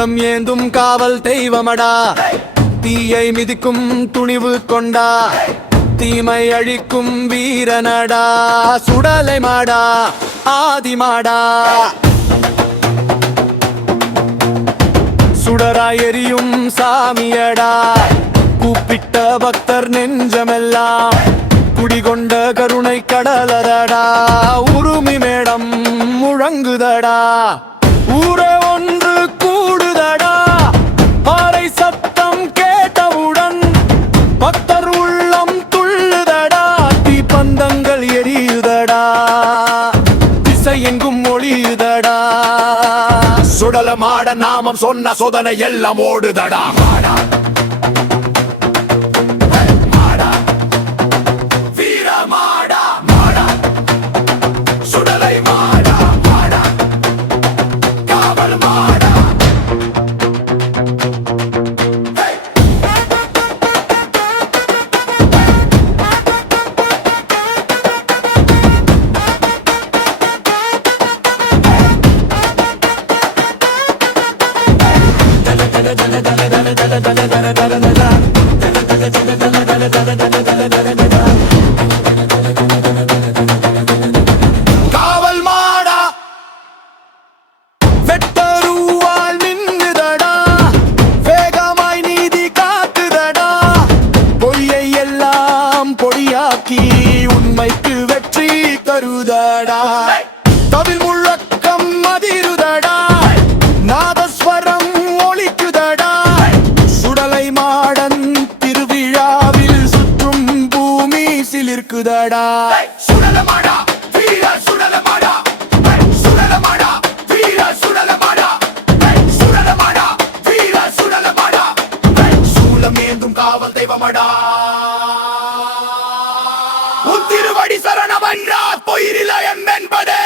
சூலம் ஏந்தும் காவல் தெய்வமடா தீயை மிதிக்கும் துணிவு கொண்டா தீமை அழிக்கும் வீரனடா சுடலை மாடா ஆதிமாடா சுடராய் எரியும் சாமியடா கூப்பிட்ட பக்தர் நெஞ்சமெல்லாம் குடிகொண்ட கருணை கடலதடா உருமி மேடம் முழங்குதடா ஊரே ஒன்று கூடுதடா ஆரை சத்தம் கேட்டவுடன் பக்தர் உள்ளம் துள்ளுதடா தீப்பந்தங்கள் எரியுதடா திசை எங்கும் ஒளியுதடா சுடல மாட நாமம் சொன்ன சோதனை எல்லாம் ஓடுதடா காவல் மாடா வெட்டருவால் நின்னுதடா வேகமாய் நீதி காக்குதடா பொய்யை எல்லாம் பொடியாக்கி உண்மைக்கு வெற்றி தருதடா தவில் முழக்கம் அதிருதடா நாதஸ்வரம் ஒலிக்குதடா சுடலை மாடன் திருவிழாவில் சுற்றும் பூமி சிலிர்க்குதடா சுடலமாடா வீர சுடலமாடா சுடலமாடா வீர சுடலமாடா சுடலமாடா வீர சுடலமாடா சூலம் ஏந்தும் காவல் தெய்வமடா உன் திருவடி சரணம் என்றால் பொய்யில்லை என்பதே